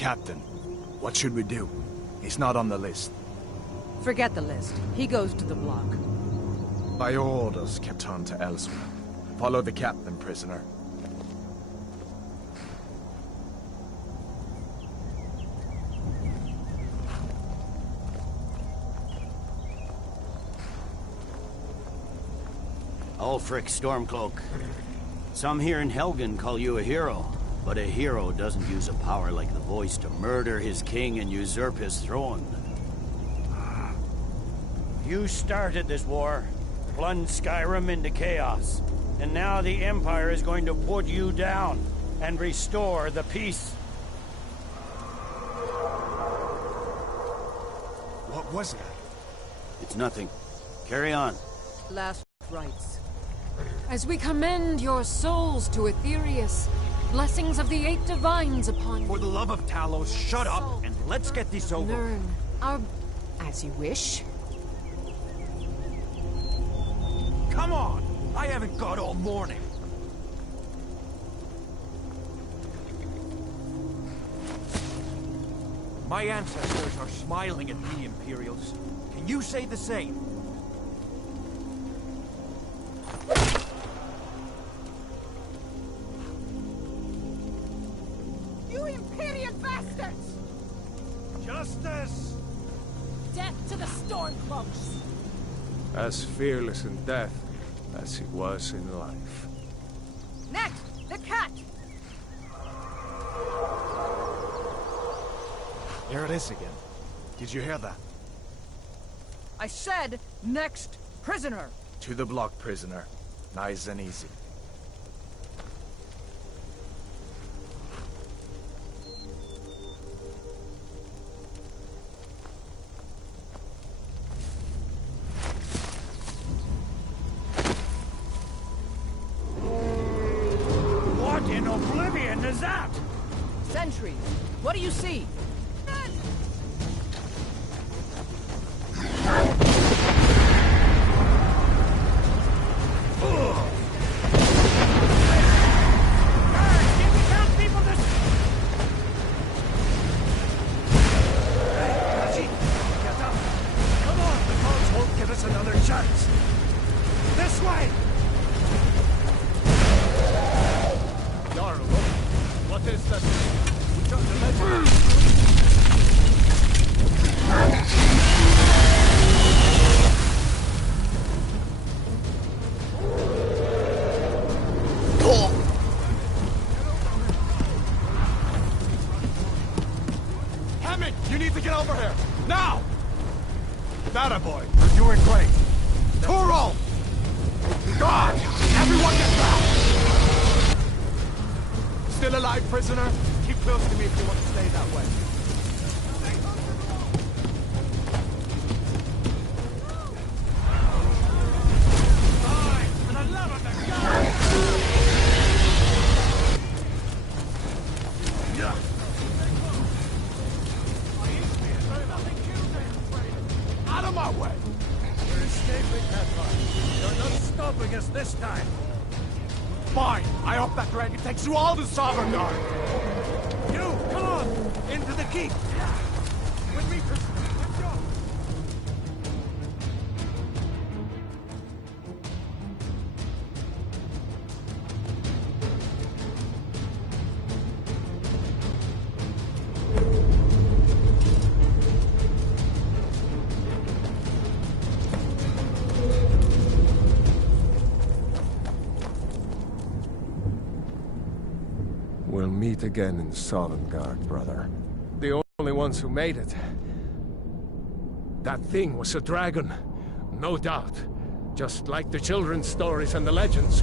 captain. What should we do? He's not on the list. Forget the list. He goes to the block. By your orders, Captain to elsewhere. Follow the captain, prisoner. Ulfric Stormcloak. Some here in Helgen call you a hero, but a hero doesn't use a power like the voice to murder his king and usurp his throne. You started this war, plunged Skyrim into chaos, and now the Empire is going to put you down and restore the peace. What was that? It's nothing. Carry on. Last rites. As we commend your souls to Aetherius, blessings of the 8 divines upon you. For the love of Talos, shut up and let's get this over. Learn our... as you wish. Come on! I haven't got all morning. My ancestors are smiling at me, Imperials. Can you say the same? You Imperial bastards! Justice! Death to the Stormcloaks! As fearless in death as he was in life. Next, the cat! There it is again. Did you hear that? I said, next prisoner. To the block, prisoner. Nice and easy. What in oblivion is that? Sentries, what do you see? You need to get over here! Now! That boy, you're doing great. Toro! God! Everyone get back! Still alive, prisoner? Keep close to me if you want to stay that way. Out of my way! We're escaping, Headline. You're not stopping us this time. Fine! I hope that dragon takes you all to Sovereign Guard! You, come on! Into the keep! With me, prisoner. Let's go! We'll meet again in Sovngarde, brother. The only ones who made it. That thing was a dragon, no doubt. Just like the children's stories and the legends.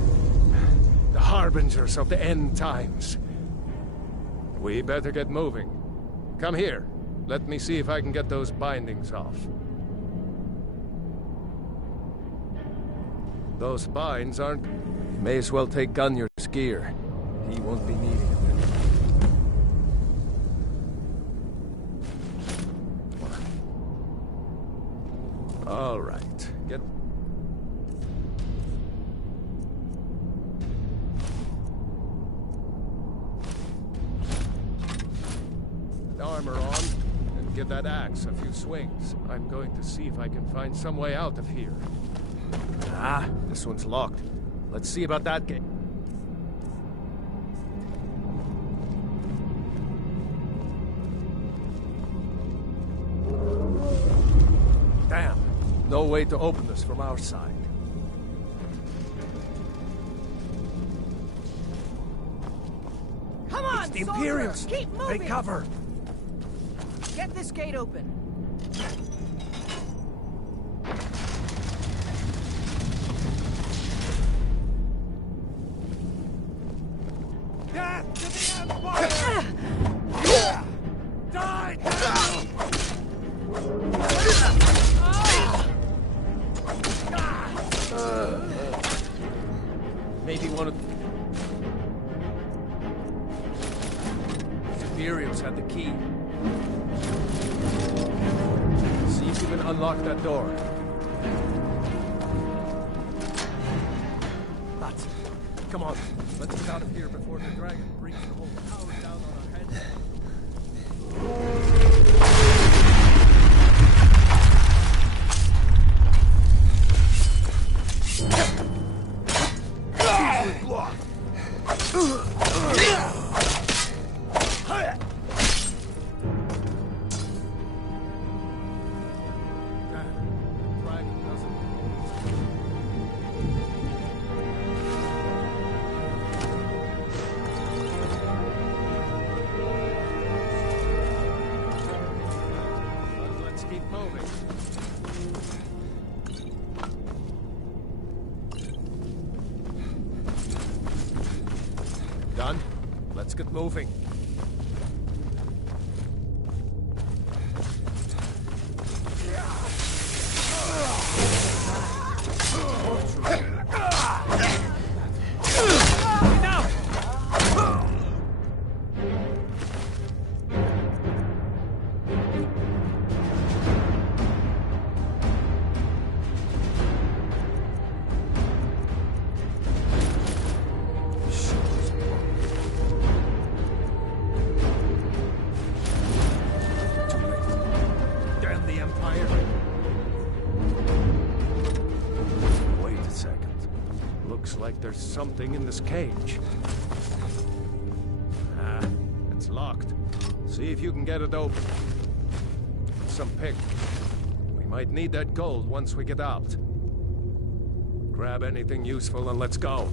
The harbingers of the end times. We better get moving. Come here. Let me see if I can get those bindings off. Those binds aren't... May as well take Gunjar's gear. He won't be needing it. All right. Get... armor on and give that axe a few swings. I'm going to see if I can find some way out of here. Ah, this one's locked. Let's see about that gate. Damn, no way to open this from our side. Come on, It's the soldier! Imperials! Keep moving! Take cover! Get this gate open. Death to the Empire! Die! Maybe one of the Imperials had the key. See if you can unlock that door. That's it. Come on, let's get out of here before the dragon brings the whole tower down on our heads. Done? Let's get moving. There's something in this cage. Ah, it's locked. See if you can get it open. Some pick. We might need that gold once we get out. Grab anything useful and let's go.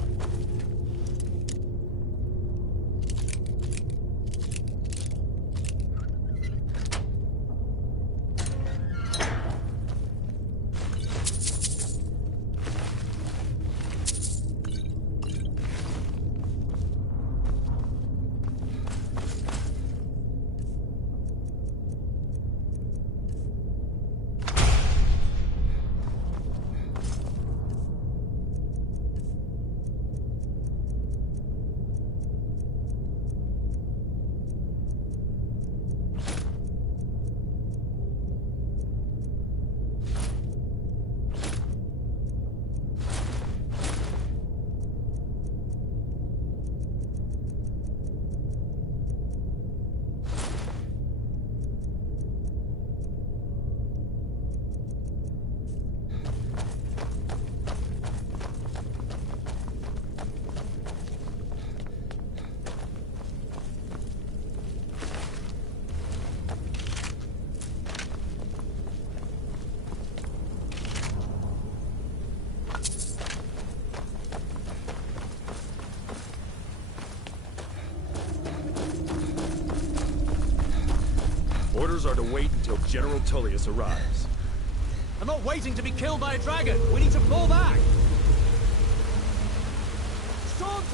Orders are to wait until General Tullius arrives. I'm not waiting to be killed by a dragon! We need to fall back! Sword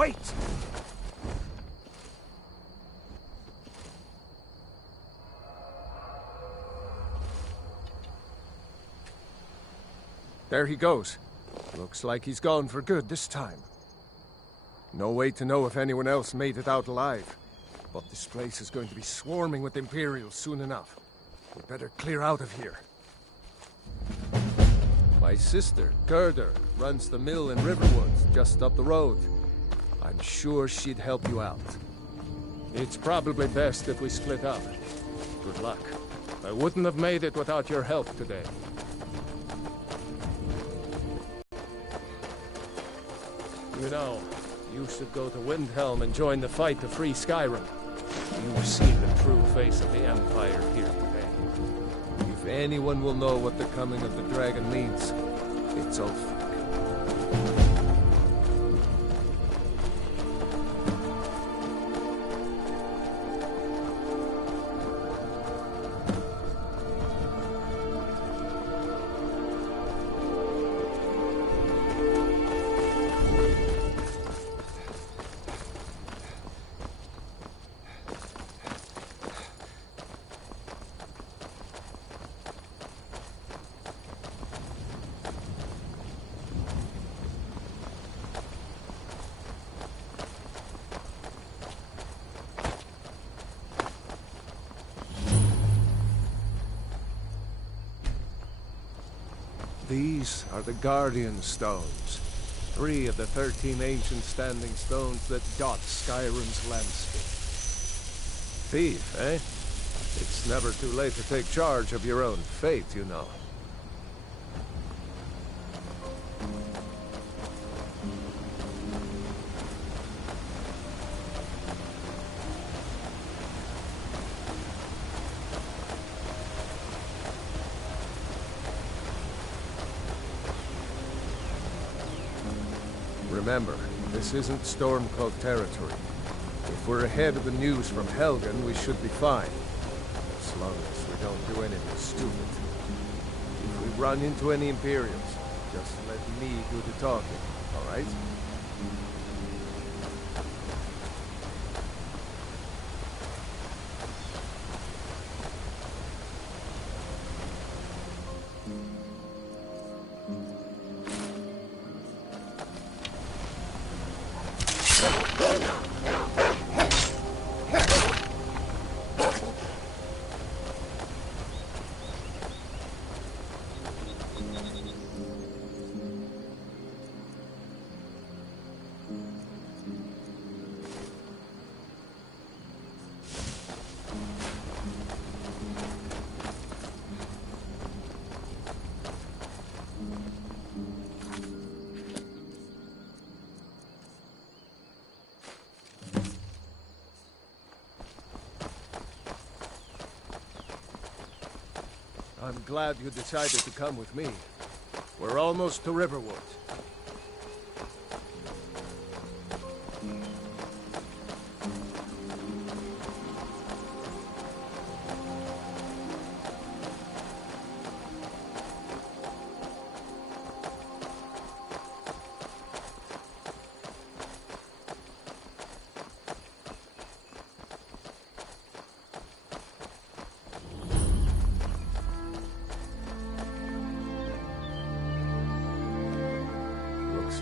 Wait! There he goes. Looks like he's gone for good this time. No way to know if anyone else made it out alive. But this place is going to be swarming with Imperials soon enough. We better clear out of here. My sister, Gerda, runs the mill in Riverwoods, just up the road. I'm sure she'd help you out. It's probably best if we split up. Good luck. I wouldn't have made it without your help today. You know, you should go to Windhelm and join the fight to free Skyrim. You've seen the true face of the Empire here today. If anyone will know what the coming of the dragon means, it's Ulfric. These are the Guardian Stones. 3 of the 13 ancient standing stones that dot Skyrim's landscape. Thief, eh? It's never too late to take charge of your own fate, you know. Remember, this isn't Stormcloak territory. If we're ahead of the news from Helgen, we should be fine. As long as we don't do anything stupid. If we run into any Imperials, just let me do the talking, alright? I'm glad you decided to come with me. We're almost to Riverwood.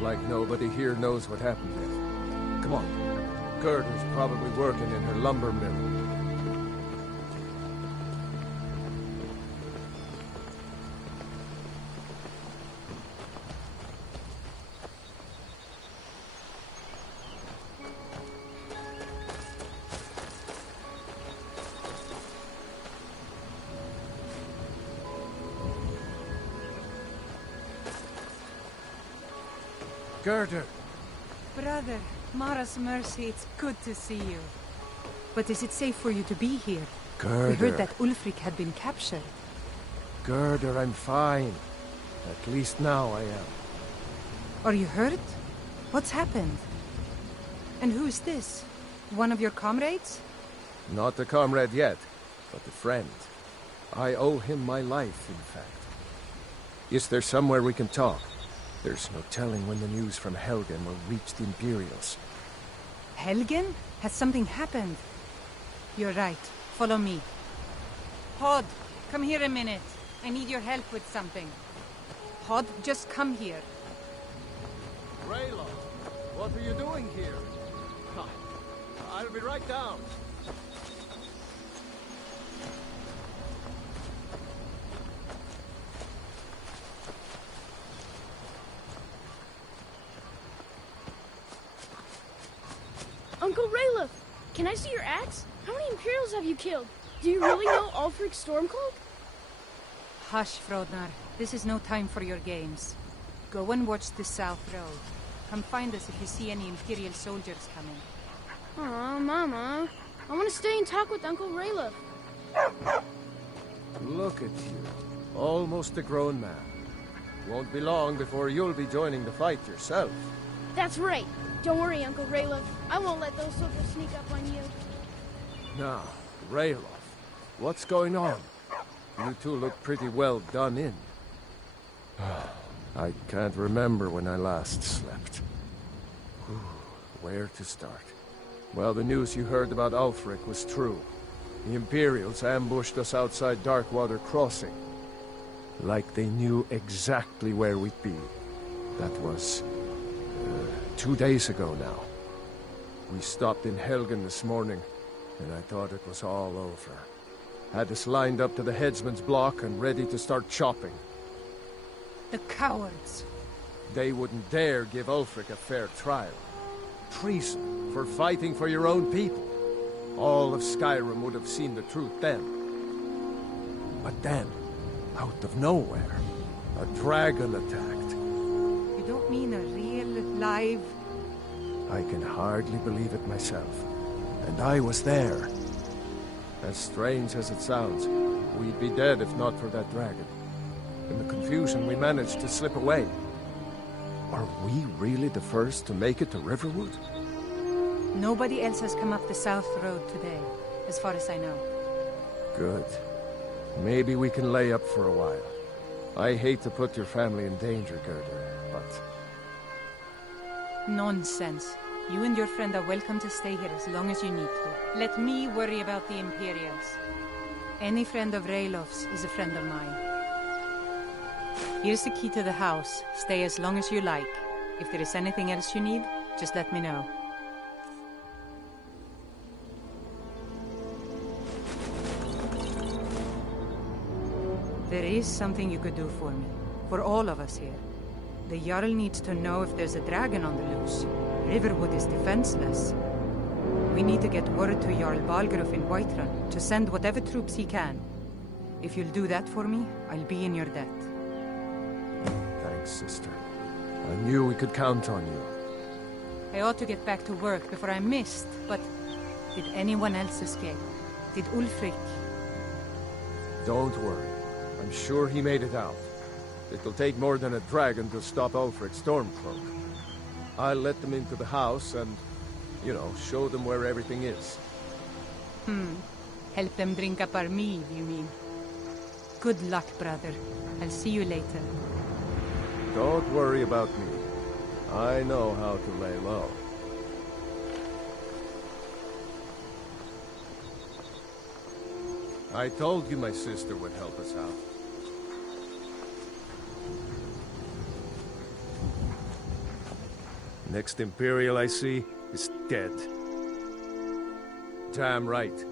Like nobody here knows what happened yet. Come on. Gerda's probably working in her lumber mill. Gerda! Brother, Mara's mercy, it's good to see you. But is it safe for you to be here? Gerda! We heard that Ulfric had been captured. Gerda, I'm fine. At least now I am. Are you hurt? What's happened? And who is this? One of your comrades? Not a comrade yet, but a friend. I owe him my life, in fact. Is there somewhere we can talk? There's no telling when the news from Helgen will reach the Imperials. Helgen? Has something happened? You're right. Follow me. Hod, come here a minute. I need your help with something. Hod, just come here. Raylo, what are you doing here? I'll be right down. Uncle Raylo, can I see your axe? How many Imperials have you killed? Do you really know Ulfric's Stormcloak? Hush, Frodnar. This is no time for your games. Go and watch the South Road. Come find us if you see any Imperial soldiers coming. Aw, Mama. I want to stay and talk with Uncle Raylo. Look at you. Almost a grown man. Won't be long before you'll be joining the fight yourself. That's right. Don't worry, Uncle Raylo. I won't let those soldiers sneak up on you. Now, Raylo, what's going on? You two look pretty well done in. I can't remember when I last slept. Where to start? Well, the news you heard about Ulfric was true. The Imperials ambushed us outside Darkwater Crossing. Like they knew exactly where we'd be. That was 2 days ago now. We stopped in Helgen this morning, and I thought it was all over. Had us lined up to the headsman's block and ready to start chopping. The cowards! They wouldn't dare give Ulfric a fair trial. Treason for fighting for your own people. All of Skyrim would have seen the truth then. But then, out of nowhere, a dragon attacked. You don't mean a real, live... I can hardly believe it myself. And I was there. As strange as it sounds, we'd be dead if not for that dragon. In the confusion, we managed to slip away. Are we really the first to make it to Riverwood? Nobody else has come up the South Road today, as far as I know. Good. Maybe we can lay up for a while. I hate to put your family in danger, Gerdur, but... Nonsense. You and your friend are welcome to stay here as long as you need to. Let me worry about the Imperials. Any friend of Raylof's is a friend of mine. Here's the key to the house. Stay as long as you like. If there is anything else you need, just let me know. There is something you could do for me. For all of us here. The Jarl needs to know if there's a dragon on the loose. Riverwood is defenseless. We need to get word to Jarl Balgruuf in Whiterun to send whatever troops he can. If you'll do that for me, I'll be in your debt. Thanks, sister. I knew we could count on you. I ought to get back to work before I'm missed, but... Did anyone else escape? Did Ulfric? Don't worry. I'm sure he made it out. It'll take more than a dragon to stop Ulfric's Stormcloak. I'll let them into the house and, you know, show them where everything is. Help them drink up our mead, you mean? Good luck, brother. I'll see you later. Don't worry about me. I know how to lay low. I told you my sister would help us out. Next Imperial I see is dead. Damn right.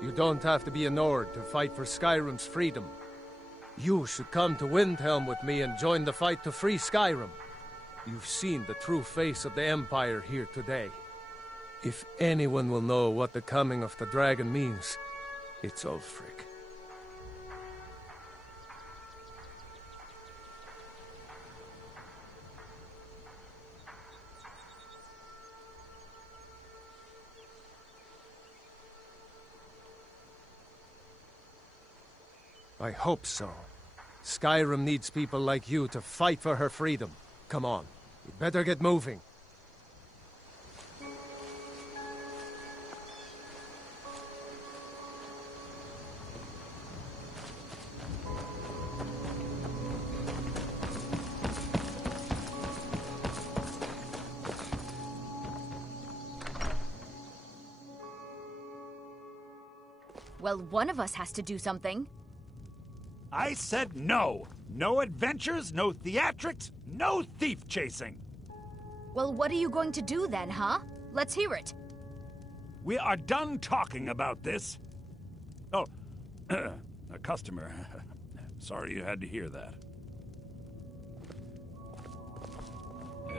You don't have to be a Nord to fight for Skyrim's freedom. You should come to Windhelm with me and join the fight to free Skyrim. You've seen the true face of the Empire here today. If anyone will know what the coming of the dragon means, it's Ulfric. I hope so. Skyrim needs people like you to fight for her freedom. Come on, we better get moving. Well, one of us has to do something. I said no. No adventures, no theatrics, no thief chasing. Well, what are you going to do then, huh? Let's hear it. We are done talking about this. Oh, a customer. Sorry you had to hear that.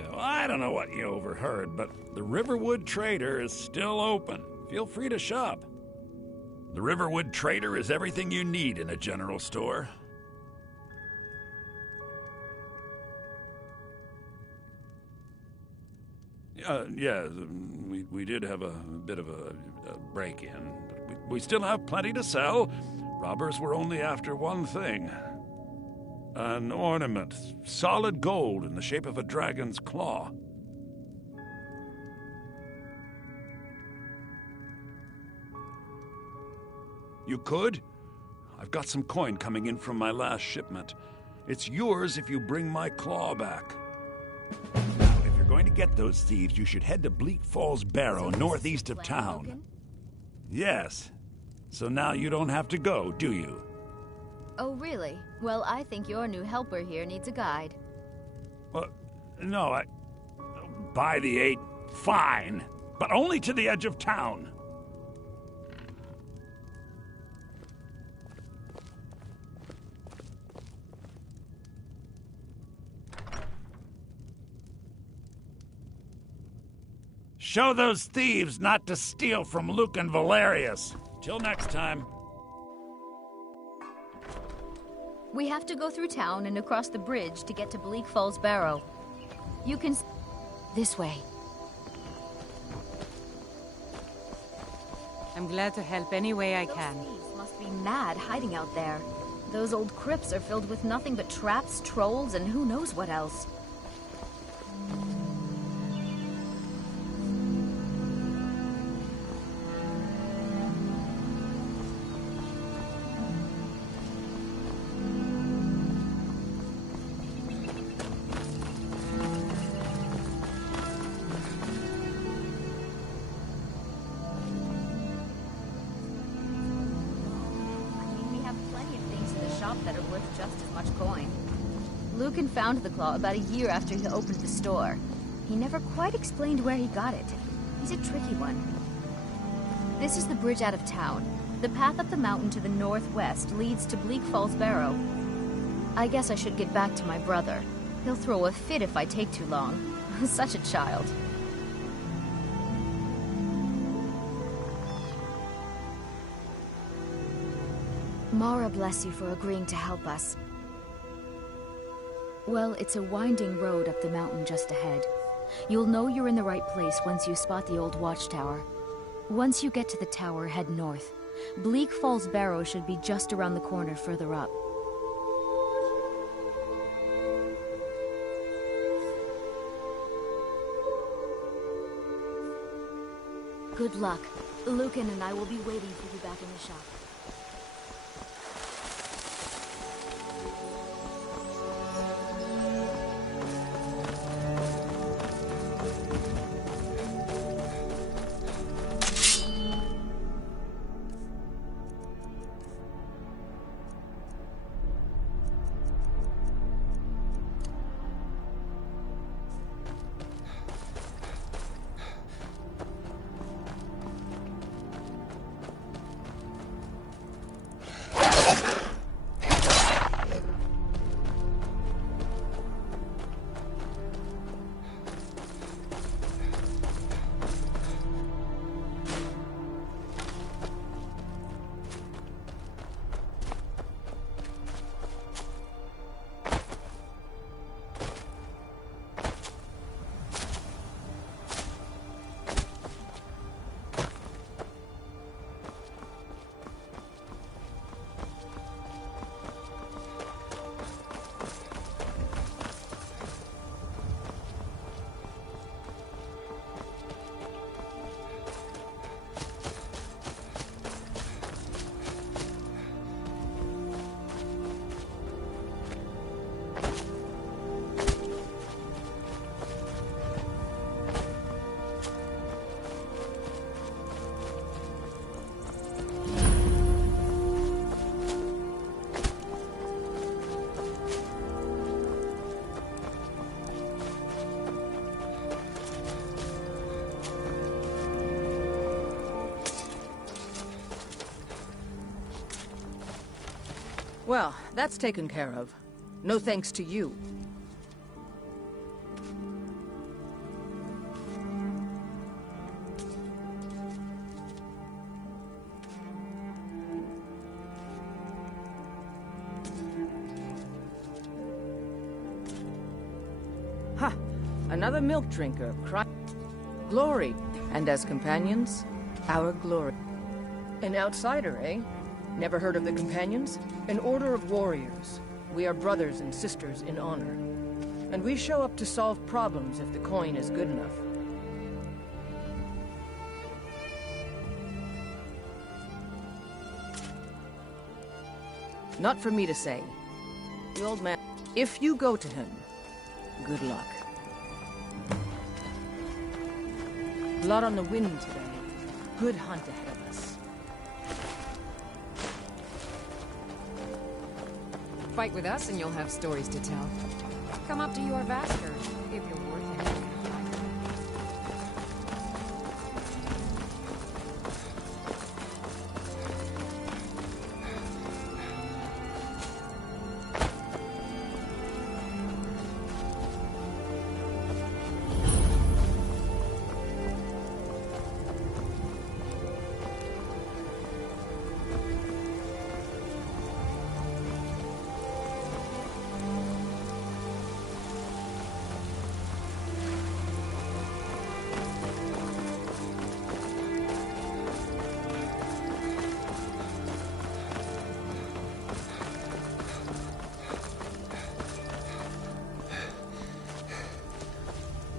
Well, I don't know what you overheard, but the Riverwood Trader is still open. Feel free to shop. The Riverwood Trader is everything you need in a general store. Yeah, we did have a bit of a break-in, but we still have plenty to sell. Robbers were only after one thing. An ornament, solid gold in the shape of a dragon's claw. You could? I've got some coin coming in from my last shipment. It's yours if you bring my claw back. Now, if you're going to get those thieves, you should head to Bleak Falls Barrow, northeast of town. Logan? Yes. So now you don't have to go, do you? Oh, really? Well, I think your new helper here needs a guide. Well, no, By the 8, fine. But only to the edge of town. Show those thieves not to steal from Luke and Valerius. Till next time. We have to go through town and across the bridge to get to Bleak Falls Barrow. You can... this way. I'm glad to help any way I Those can. thieves must be mad hiding out there. Those old crypts are filled with nothing but traps, trolls, and who knows what else. That are worth just as much coin. Lucan found the claw about a year after he opened the store. He never quite explained where he got it. He's a tricky one. This is the bridge out of town. The path up the mountain to the northwest leads to Bleak Falls Barrow. I guess I should get back to my brother. He'll throw a fit if I take too long. Such a child. Mara bless you for agreeing to help us. Well, it's a winding road up the mountain just ahead. You'll know you're in the right place once you spot the old watchtower. Once you get to the tower, head north. Bleak Falls Barrow should be just around the corner further up. Good luck. Lucan and I will be waiting for you back in the shop. Well, that's taken care of. No thanks to you. Ha! Another milk drinker, glory. And as companions, our glory. An outsider, eh? Never heard of the Companions? An order of warriors. We are brothers and sisters in honor. And we show up to solve problems if the coin is good enough. Not for me to say. The old man... If you go to him, good luck. Blood on the wind today. Good hunt ahead of us. Fight with us and you'll have stories to tell. Come up to your Vasker if you're worth it.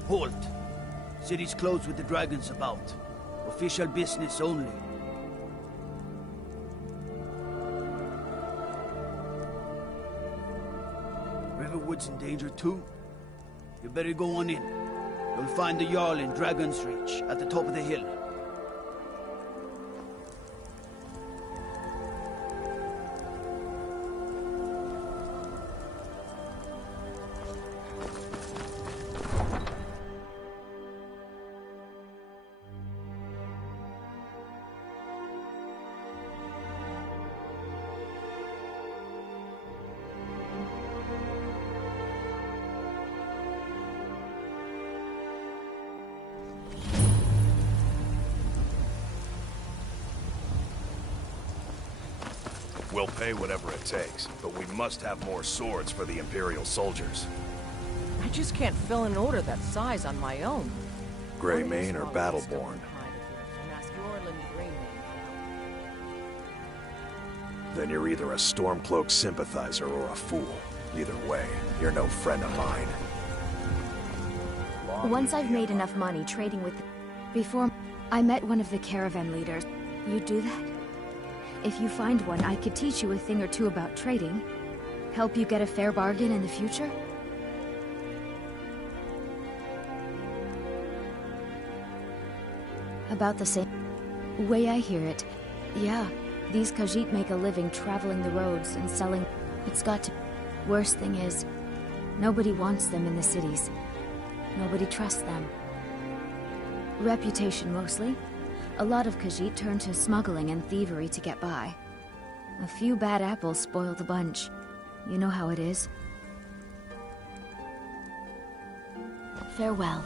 Halt! City's closed with the dragons about. Official business only. Riverwood's in danger too? You better go on in. You'll find the Jarl in Dragon's Reach, at the top of the hill. We'll pay whatever it takes, but we must have more swords for the Imperial soldiers. I just can't fill an order that size on my own. Greymane or Battleborn? Then you're either a Stormcloak sympathizer or a fool. Either way, you're no friend of mine. Once I've made enough money trading with... Before I met one of the caravan leaders. You'd do that? If you find one, I could teach you a thing or two about trading. Help you get a fair bargain in the future? About the same way I hear it. Yeah, these Khajiit make a living traveling the roads and selling. It's got to... Worst thing is, nobody wants them in the cities. Nobody trusts them. Reputation mostly. A lot of Khajiit turn to smuggling and thievery to get by. A few bad apples spoil the bunch. You know how it is. Farewell.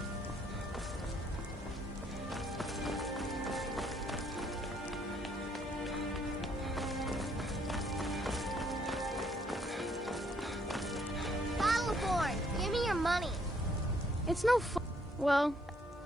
Battleborn, give me your money. It's no fun. Well,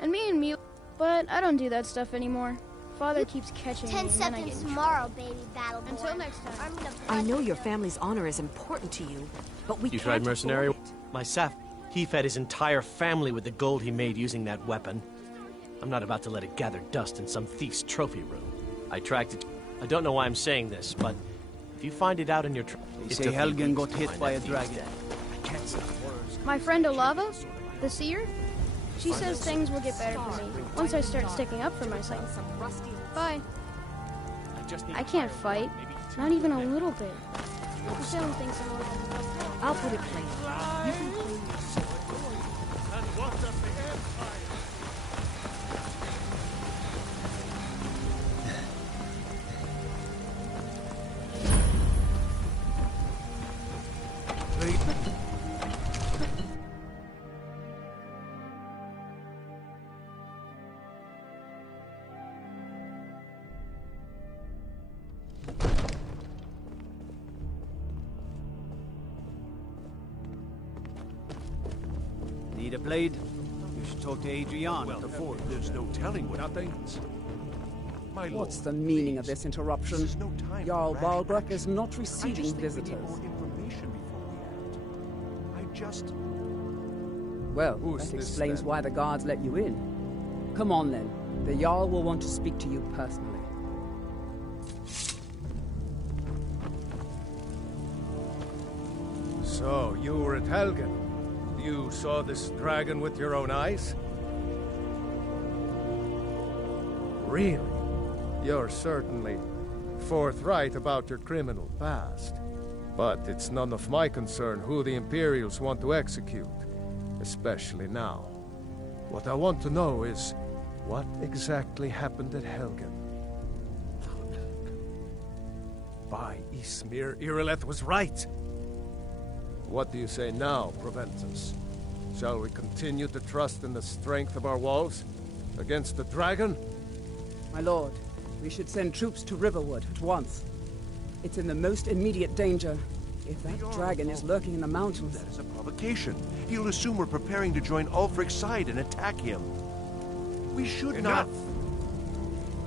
and me, but I don't do that stuff anymore. Father keeps catching 10 me. seconds tomorrow, baby Battleborn. Until next time. I know your family's honor is important to you, but we You can't tried mercenary? afford it. My Saf, he fed his entire family with the gold he made using that weapon. I'm not about to let it gather dust in some thief's trophy room. I tracked it. I don't know why I'm saying this, but if you find it out in your They say Helgen got hit by a dragon. I can't stop words. My friend Olava, the seer, she says things will get better for me once I start sticking up for myself. Bye. I can't fight, not even a little bit. I'm selling things in order. I'll put it plain. You can claim your sword. And what of the Empire? blade. Need a blade? You should talk to Adrian at the fort. There's no telling what happens. My What's lord, the meaning of this interruption? This is no time Jarl for rash Balgruck action. is not I receiving just think visitors. we need more information before we act. I just... Well, Who's that this, explains then? why the guards let you in. Come on, then. The Jarl will want to speak to you personally. So, you were at Helgen. You saw this dragon with your own eyes? Really? You're certainly forthright about your criminal past. But it's none of my concern who the Imperials want to execute, especially now. What I want to know is, what exactly happened at Helgen? By Ysmir, Irileth was right! What do you say now, Proventus? Shall we continue to trust in the strength of our walls? Against the dragon? My lord, we should send troops to Riverwood at once. It's in the most immediate danger. If that dragon is lurking in the mountains... That is a provocation. He'll assume we're preparing to join Ulfric's side and attack him. We should Enough!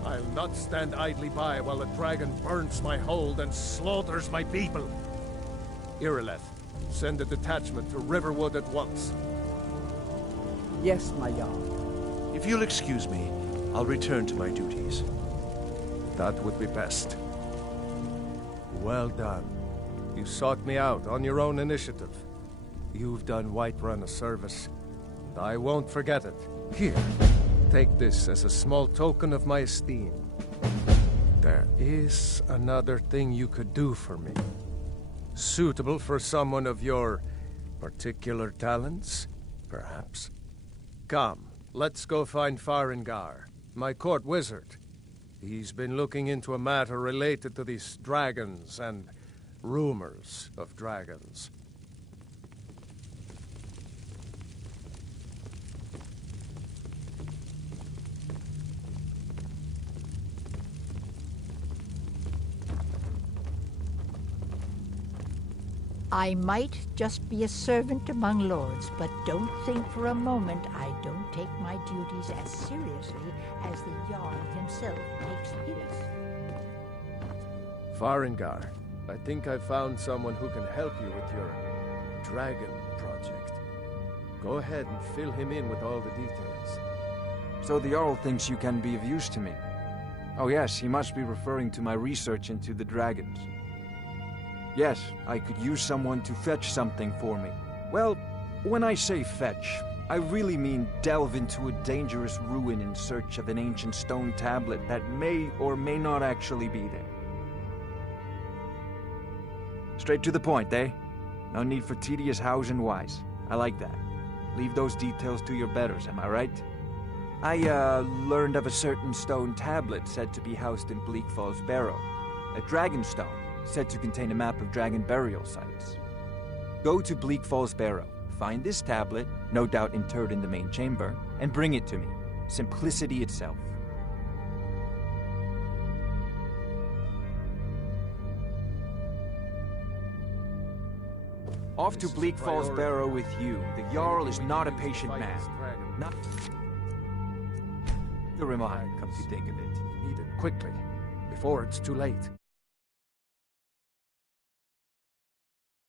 not... I'll not stand idly by while the dragon burns my hold and slaughters my people. Irileth, send a detachment to Riverwood at once. Yes, my Jarl. If you'll excuse me, I'll return to my duties. That would be best. Well done. You sought me out on your own initiative. You've done Whiterun a service, and I won't forget it. Here, take this as a small token of my esteem. There is another thing you could do for me. Suitable for someone of your particular talents, perhaps. Come, let's go find Farengar, my court wizard. He's been looking into a matter related to these dragons and rumors of dragons. I might just be a servant among lords, but don't think for a moment I don't take my duties as seriously as the Jarl himself takes his. Farengar, I think I found someone who can help you with your dragon project. Go ahead and fill him in with all the details. So the Jarl thinks you can be of use to me. Oh yes, he must be referring to my research into the dragons. Yes, I could use someone to fetch something for me. Well, when I say fetch, I really mean delve into a dangerous ruin in search of an ancient stone tablet that may or may not actually be there. Straight to the point, eh? No need for tedious hows and whys. I like that. Leave those details to your betters, am I right? I, learned of a certain stone tablet said to be housed in Bleak Falls Barrow. A dragon stone, said to contain a map of dragon burial sites. Go to Bleak Falls Barrow, find this tablet, no doubt interred in the main chamber, and bring it to me. Simplicity itself. Off to Bleak Falls Barrow with you. The Jarl is not a patient man. Not... Neither am I, come to think of it. Need it quickly, before it's too late.